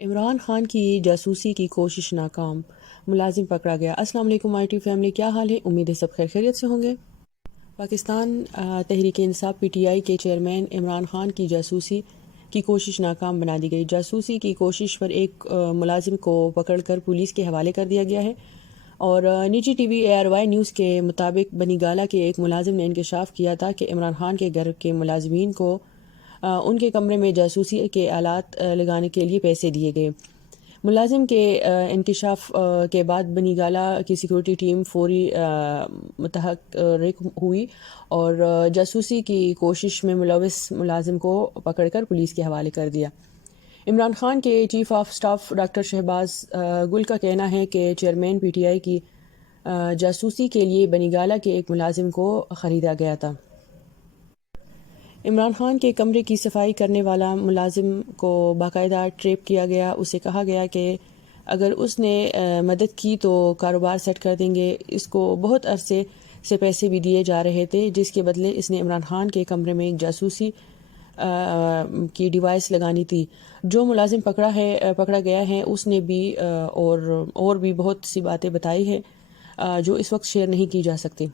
عمران خان کی جاسوسی کی کوشش ناکام، ملازم پکڑا گیا۔ السلام علیکم آئی ٹی فیملی، کیا حال ہے؟ امید ہے سب خیر خیریت سے ہوں گے۔ Pakistan Tehreek Insaf P T I کے چیئرمین عمران خان کی جاسوسی کی کوشش ناکام بنا دی گئی۔ جاسوسی کی کوشش پر ایک ملازم کو پکڑ کر پولیس کے حوالے کر دیا گیا ہے، اور نجی ٹی وی ARY نیوز کے مطابق بنی گالہ کے ایک ملازم نے انکشاف کیا تھا کہ عمران خان کے گھر کے ملازمین کو ان کے کمرے میں جاسوسی کے آلات لگانے کے لیے پیسے دیے گئے۔ ملازم کے انکشاف کے بعد بنی گالہ کی سیکورٹی ٹیم فوری متحرک ہوئی اور جاسوسی کی کوشش میں ملوث ملازم کو پکڑ کر پولیس کے حوالے کر دیا۔ عمران خان کے chief of staff doctor Shahbaz Gill کا کہنا ہے کہ چیئرمین PTI کی جاسوسی کے لیے بنی گالہ کے ایک ملازم کو خریدا گیا تھا۔ عمران خان کے کمرے کی صفائی کرنے والا ملازم کو باقاعدہ ٹریپ کیا گیا۔ اسے کہا گیا کہ اگر اس نے مدد کی تو کاروبار سیٹ کر دیں گے۔ اس کو بہت عرصے سے پیسے بھی دیے جا رہے تھے، جس کے بدلے اس نے عمران خان کے کمرے میں ایک جاسوسی کی ڈیوائس لگانی تھی۔ جو ملازم پکڑا گیا ہے اس نے بھی اور بھی بہت سی باتیں بتائی ہیں جو اس وقت شیئر نہیں کی جا سکتی۔